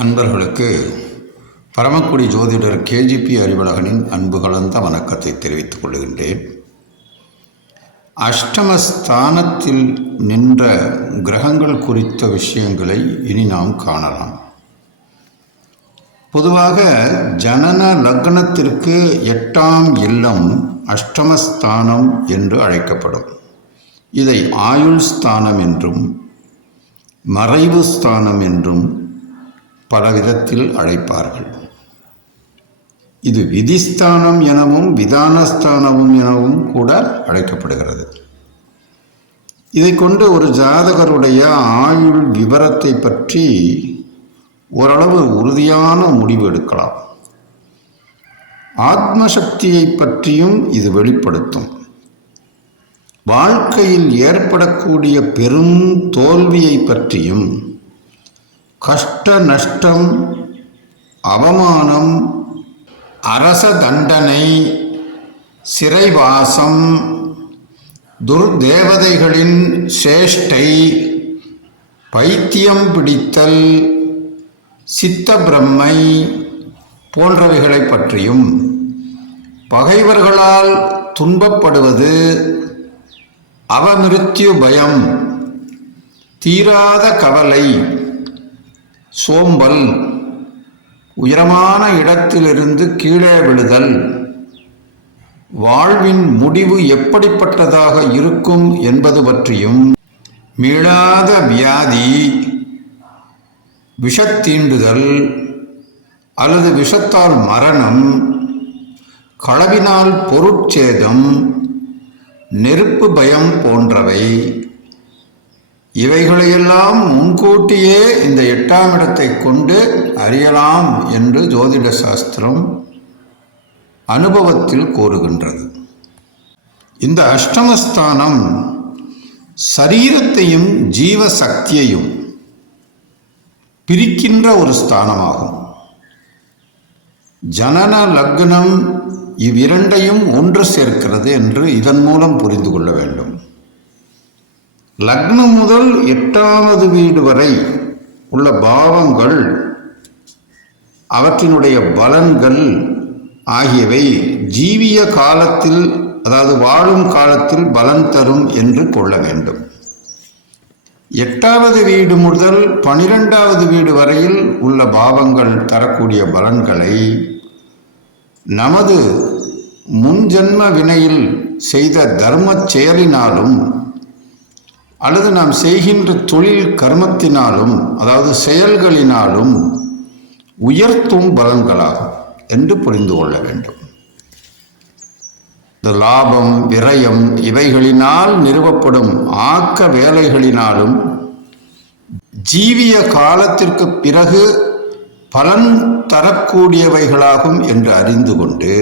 அன்பர்களுக்கு பரமக்குடி ஜோதிடர் கேஜிபி அறிவழகனின் அன்பு கலந்த வணக்கத்தை தெரிவித்துக் கொள்கின்றேன். அஷ்டமஸ்தானத்தில் நின்ற கிரகங்கள் குறித்த விஷயங்களை இனி நாம் காணலாம். பொதுவாக ஜனன லக்னத்திற்கு எட்டாம் இல்லம் அஷ்டமஸ்தானம் என்று அழைக்கப்படும். இதை ஆயுள் ஸ்தானம் என்றும் மறைவு ஸ்தானம் என்றும் பல விதத்தில் அழைப்பார்கள். இது விதிஸ்தானம் எனவும் விதானஸ்தானமும் எனவும் கூட அழைக்கப்படுகிறது. இதை கொண்டு ஒரு ஜாதகருடைய ஆயுள் விவரத்தை பற்றி ஓரளவு உறுதியான முடிவு எடுக்கலாம். ஆத்மசக்தியை பற்றியும் இது வெளிப்படுத்தும். வாழ்க்கையில் ஏற்படக்கூடிய பெரும் தோல்வியை பற்றியும் கஷ்ட நஷ்டம் அவமானம் அரச தண்டனை சிறைவாசம் துர்தேவதைகளின் சேஷ்டை பைத்தியம் பிடித்தல் சித்த பிரம்மை போன்றவைகளை பற்றியும் பகைவர்களால் துன்பப்படுவது அவமிருத்யு பயம் தீராத கவலை சோம்பல் உயரமான இடத்திலிருந்து கீழே விழுதல். வாழ்வின் முடிவு எப்படிப்பட்டதாக இருக்கும் என்பது பற்றியும் மீளாத வியாதி விஷத்தீண்டுதல் அல்லது விஷத்தால் மரணம் களவினால் பொருட்சேதம் நெருப்பு பயம் போன்றவை. இவைகளையெல்லாம் முன்கூட்டியே இந்த எட்டாம் இடத்தை கொண்டு அறியலாம் என்று ஜோதிட சாஸ்திரம் அனுபவத்தில் கூறுகின்றது. இந்த அஷ்டமஸ்தானம் சரீரத்தையும் ஜீவ சக்தியையும் பிரிக்கின்ற ஒரு ஸ்தானமாகும். ஜனன லக்னம் இவ்விரண்டையும் ஒன்று சேர்க்கிறது என்று இதன் மூலம் புரிந்து கொள்ள வேண்டும். லக்னம் முதல் எட்டாவது வீடு வரை உள்ள பாவங்கள் அவற்றினுடைய பலன்கள் ஆகியவை ஜீவிய காலத்தில் அதாவது வாழும் காலத்தில் பலன் தரும் என்று கொள்ள வேண்டும். எட்டாவது வீடு முதல் பனிரெண்டாவது வீடு வரையில் உள்ள பாவங்கள் தரக்கூடிய பலன்களை நமது முன்ஜென்ம வினையில் செய்த தர்ம செயலினாலும் அல்லது நாம் செய்கின்ற தொழில் கர்மத்தினாலும் அதாவது செயல்களினாலும் உயர்த்தும் பலன்களாகும் என்று புரிந்து கொள்ள வேண்டும். இந்த லாபம் விரயம் இவைகளினால் நிறுவப்படும் ஆக்க வேலைகளினாலும் ஜீவிய காலத்திற்கு பிறகு பலன் தரக்கூடியவைகளாகும் என்று அறிந்து கொண்டு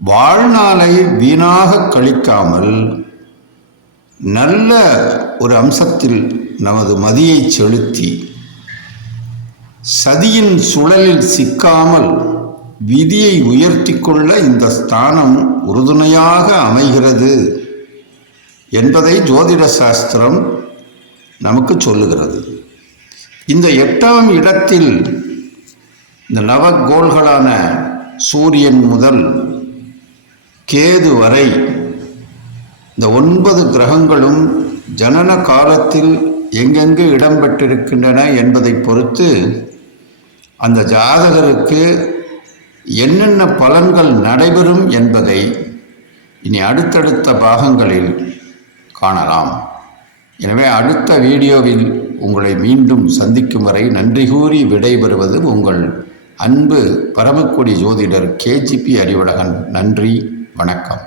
வாழ்நாளை வீணாக கழிக்காமல் நல்ல ஒரு அம்சத்தில் நமது மதியை செலுத்தி சதியின் சுழலில் சிக்காமல் விதியை உயர்த்தி கொள்ள இந்த ஸ்தானம் உறுதுணையாக அமைகிறது என்பதை ஜோதிட சாஸ்திரம் நமக்கு சொல்லுகிறது. இந்த எட்டாம் இடத்தில் இந்த நவகோள்களான சூரியன் முதல் கேது வரை இந்த ஒன்பது கிரகங்களும் ஜனன காலத்தில் எங்கெங்கு இடம்பெற்றிருக்கின்றன என்பதை பொறுத்து அந்த ஜாதகருக்கு என்னென்ன பலன்கள் நடைபெறும் என்பதை இனி அடுத்தடுத்த பாகங்களில் காணலாம். எனவே அடுத்த வீடியோவில் உங்களை மீண்டும் சந்திக்கும் வரை நன்றி கூறி விடைபெறுவது உங்கள் அன்பு பரமக்குடி ஜோதிடர் கேஜிபி அறிவழகன். நன்றி வணக்கம்.